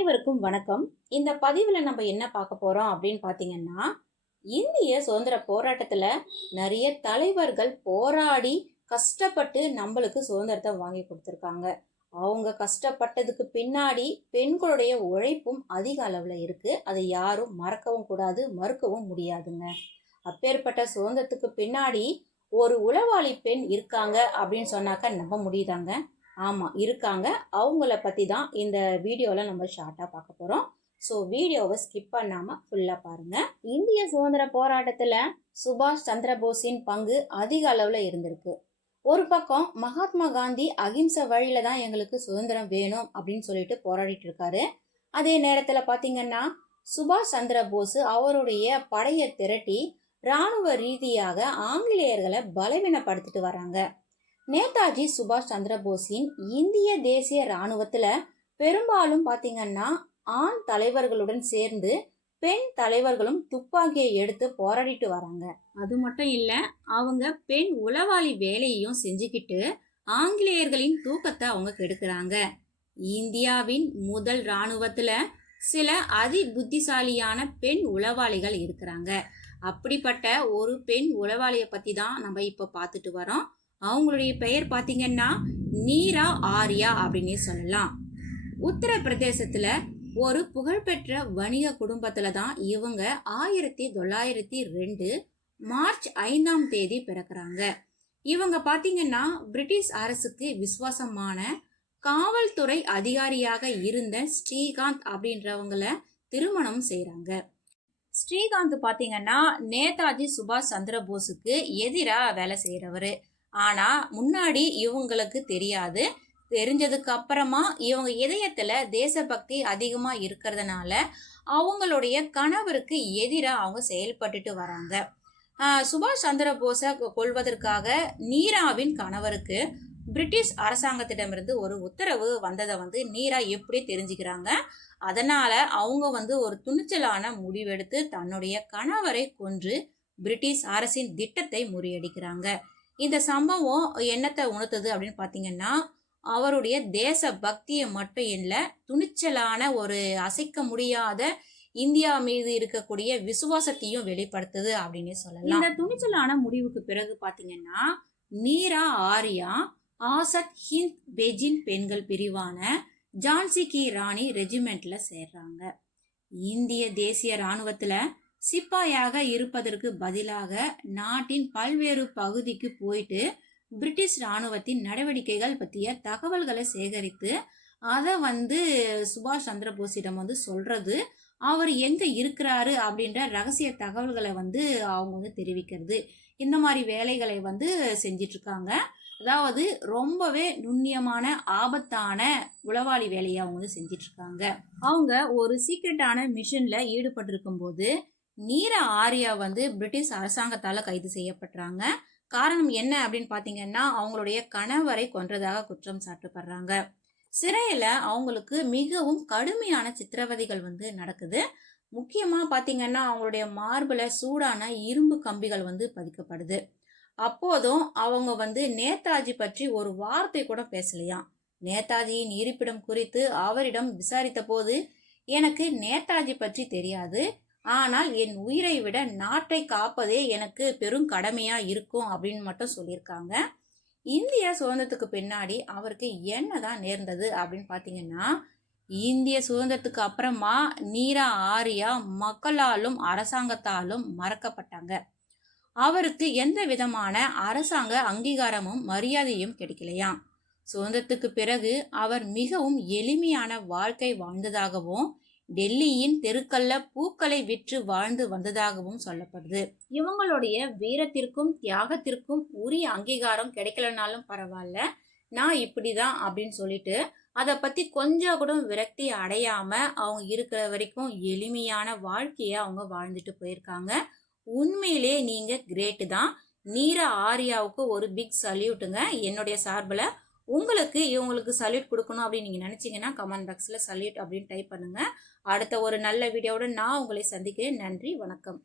அனைவருக்கும் வணக்கம். இந்த பதிவில் நம்ம என்ன பார்க்க போகிறோம் அப்படின்னு பார்த்தீங்கன்னா இந்திய சுதந்திர போராட்டத்தில் நிறைய தலைவர்கள் போராடி கஷ்டப்பட்டு நம்மளுக்கு சுதந்திரத்தை வாங்கி கொடுத்துருக்காங்க. அவங்க கஷ்டப்பட்டதுக்கு பின்னாடி பெண்களுடைய உழைப்பும் அதிக அளவில் இருக்குது அதை யாரும் மறக்கவும் கூடாது மறுக்கவும் முடியாதுங்க. அப்பேற்பட்ட சுதந்திரத்துக்கு பின்னாடி ஒரு உளவாளி பெண் இருக்காங்க அப்படின்னு சொன்னாக்க நம்ப முடியுதாங்க? ஆமாம் இருக்காங்க. அவங்கள பற்றி தான் இந்த வீடியோவில் நம்ம ஷார்ட்டாக பார்க்க போகிறோம் ஸோ வீடியோவை ஸ்கிப் பண்ணாமல் ஃபுல்லாக பாருங்கள் இந்திய சுதந்திர போராட்டத்தில் சுபாஷ் சந்திர போஸின் பங்கு அதிக அளவில் இருந்திருக்கு. ஒரு பக்கம் மகாத்மா காந்தி அகிம்சை வழியில தான் எங்களுக்கு சுதந்திரம் வேணும் அப்படின்னு சொல்லிட்டு போராடிட்டு இருக்காரு. அதே நேரத்தில் பார்த்தீங்கன்னா சுபாஷ் சந்திர போஸ் அவருடைய படையை திரட்டி ராணுவ ரீதியாக ஆங்கிலேயர்களை பலவீனப்படுத்திட்டு வராங்க. நேதாஜி சுபாஷ் சந்திர போஸின் இந்திய தேசிய இராணுவத்தில் பெரும்பாலும் பார்த்திங்கன்னா ஆண் தலைவர்களுடன் சேர்ந்து பெண் தலைவர்களும் துப்பாக்கியை எடுத்து போராடிட்டு வராங்க. அது மட்டும் இல்லை அவங்க பெண் உளவாளி வேலையையும் செஞ்சுக்கிட்டு ஆங்கிலேயர்களின் தூக்கத்தை அவங்க கெடுக்கிறாங்க. இந்தியாவின் முதல் இராணுவத்தில் சில அதி புத்திசாலியான பெண் உளவாளிகள் இருக்கிறாங்க. அப்படிப்பட்ட ஒரு பெண் உளவாளியை பற்றி தான் நம்ம இப்போ பார்த்துட்டு வரோம். அவங்களுடைய பெயர் பார்த்தீங்கன்னா நீரா ஆர்யா அப்படின்னே சொல்லலாம். உத்தரப்பிரதேசத்தில் ஒரு புகழ்பெற்ற வணிக குடும்பத்தில் தான் இவங்க ஆயிரத்தி தொள்ளாயிரத்தி ரெண்டு மார்ச் ஐந்தாம் தேதி பிறக்கிறாங்க. இவங்க பார்த்தீங்கன்னா பிரிட்டிஷ் அரசுக்கு விசுவாசமான காவல்துறை அதிகாரியாக இருந்த ஸ்ரீகாந்த் அப்படின்றவங்கள திருமணம் செய்கிறாங்க ஸ்ரீகாந்த் பார்த்தீங்கன்னா நேதாஜி சுபாஷ் சந்திர போஸுக்கு எதிராக வேலை செய்கிறவர் ஆனால் முன்னாடி இவங்களுக்கு தெரியாது. தெரிஞ்சதுக்கு அப்புறமா இவங்க இதயத்தில் தேசபக்தி அதிகமாக இருக்கிறதுனால அவங்களுடைய கணவருக்கு எதிராக அவங்க செயல்பட்டுட்டு வராங்க. சுபாஷ் சந்திர போஸை கொள்வதற்காக நீராவின் கணவருக்கு பிரிட்டிஷ் அரசாங்கத்திடமிருந்து ஒரு உத்தரவு வந்ததை வந்து நீரா எப்படி தெரிஞ்சுக்கிறாங்க? அதனால அவங்க வந்து ஒரு துணிச்சலான முடிவெடுத்து தன்னுடைய கணவரை கொன்று பிரிட்டிஷ் அரசின் திட்டத்தை முறியடிக்கிறாங்க. இந்த சம்பவம் என்னத்தை உணர்த்துது அப்படின்னு பார்த்தீங்கன்னா அவருடைய தேச பக்தியை மட்டும் இல்லை துணிச்சலான ஒரு அசைக்க முடியாத இந்தியா மீது இருக்கக்கூடிய விசுவாசத்தையும் வெளிப்படுத்துது அப்படின்னு சொல்லலாம். இந்த துணிச்சலான முடிவுக்கு பிறகு பார்த்தீங்கன்னா நீரா ஆர்யா ஆசத் ஹிந்த் பெஜின் பெண்கள் பிரிவான ஜான்சி கி ராணி ரெஜிமெண்ட்ல சேர்றாங்க. இந்திய தேசிய ராணுவத்துல சிப்பாயாக இருப்பதற்கு பதிலாக நாட்டின் பல்வேறு பகுதிக்கு போயிட்டு பிரிட்டிஷ் ராணுவத்தின் நடவடிக்கைகள் பற்றிய தகவல்களை சேகரித்து அதை வந்து சுபாஷ் சந்திர போஸிடம் வந்து சொல்றது அவர் எங்க இருக்கிறாரு அப்படின்ற ரகசிய தகவல்களை வந்து அவங்க வந்து தெரிவிக்கிறது. இந்த மாதிரி வேலைகளை வந்து செஞ்சிட்டு இருக்காங்க அதாவது ரொம்பவே நுண்ணியமான ஆபத்தான உளவாளி வேலையை அவங்க வந்து செஞ்சிட்டு இருக்காங்க அவங்க ஒரு சீக்ரெட்டான மிஷன்ல ஈடுபட்டிருக்கும் போது நீர ஆர்யா வந்து பிரிட்டிஷ் அரசாங்கத்தால் கைது செய்யப்படுறாங்க. காரணம் என்ன அப்படின்னு பார்த்தீங்கன்னா அவங்களுடைய கணவரை கொன்றதாக குற்றம் சாட்டப்படுறாங்க. சிறையில் அவங்களுக்கு மிகவும் கடுமையான சித்திரவதைகள் வந்து நடக்குது. முக்கியமாக பார்த்தீங்கன்னா அவங்களுடைய மார்பில் சூடான இரும்பு கம்பிகள் வந்து பதிக்கப்படுது. அப்போதும் அவங்க வந்து நேதாஜி பற்றி ஒரு வார்த்தை கூட பேசலையாம் நேதாஜியின் இருப்பிடம் குறித்து அவரிடம் விசாரித்த போது எனக்கு நேதாஜி பற்றி தெரியாது. ஆனால் என் உயிரை விட நாட்டை காப்பதே எனக்கு பெரும் கடமையா இருக்கும் அப்படின்னு மட்டும் சொல்லியிருக்காங்க. இந்திய சுதந்திரத்துக்கு பின்னாடி அவருக்கு என்னதான் நேர்ந்தது அப்படின்னு பார்த்தீங்கன்னா இந்திய சுதந்திரத்துக்கு அப்புறமா நீரா ஆரியா மக்களாலும் அரசாங்கத்தாலும் மறக்கப்பட்டாங்க. அவருக்கு எந்த விதமான அரசாங்க அங்கீகாரமும் மரியாதையும் கிடைக்கலையாம் சுதந்திரத்துக்கு பிறகு அவர் மிகவும் எளிமையான வாழ்க்கை வாழ்ந்ததாகவும் டெல்லியின் தெருக்கல்ல பூக்களை விற்று வாழ்ந்து வந்ததாகவும் சொல்லப்படுது. இவங்களுடைய வீரத்திற்கும் தியாகத்திற்கும் உரிய அங்கீகாரம் கிடைக்கலனாலும் பரவாயில்ல நான் இப்படிதான் அப்படின்னு சொல்லிட்டு அதை பத்தி கொஞ்சம் கூட விரக்தி அடையாம அவங்க இருக்கிற வரைக்கும் எளிமையான வாழ்க்கைய அவங்க வாழ்ந்துட்டு போயிருக்காங்க. உண்மையிலே நீங்க கிரேட்டு தான். நீர ஆரியாவுக்கு ஒரு பிக் சல்யூட்டுங்க என்னுடைய சார்பில் உங்களுக்கு இவங்களுக்கு சல்யூட் கொடுக்கணும் அப்படின்னு நீங்கள் நினச்சிங்கன்னா கமெண்ட் பாக்ஸில் சல்யூட் அப்படின்னு டைப் பண்ணுங்கள் அடுத்த ஒரு நல்ல வீடியோவோட நான் உங்களை சந்திக்கிறேன். நன்றி வணக்கம்.